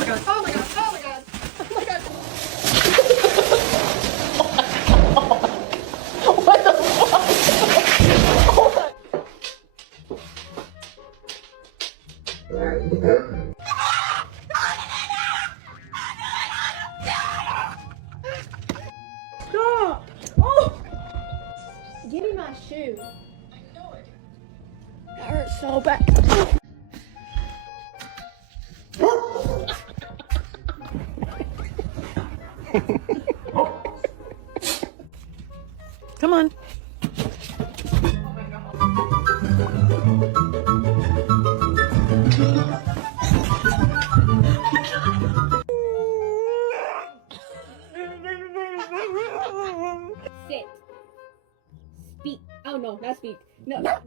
my god. Oh my god. Oh my god. Oh my god. What the fuck? Stop. Oh. Give me my shoe. That hurts so bad. Come on. Sit. Speak. Oh no, not speak. No, that's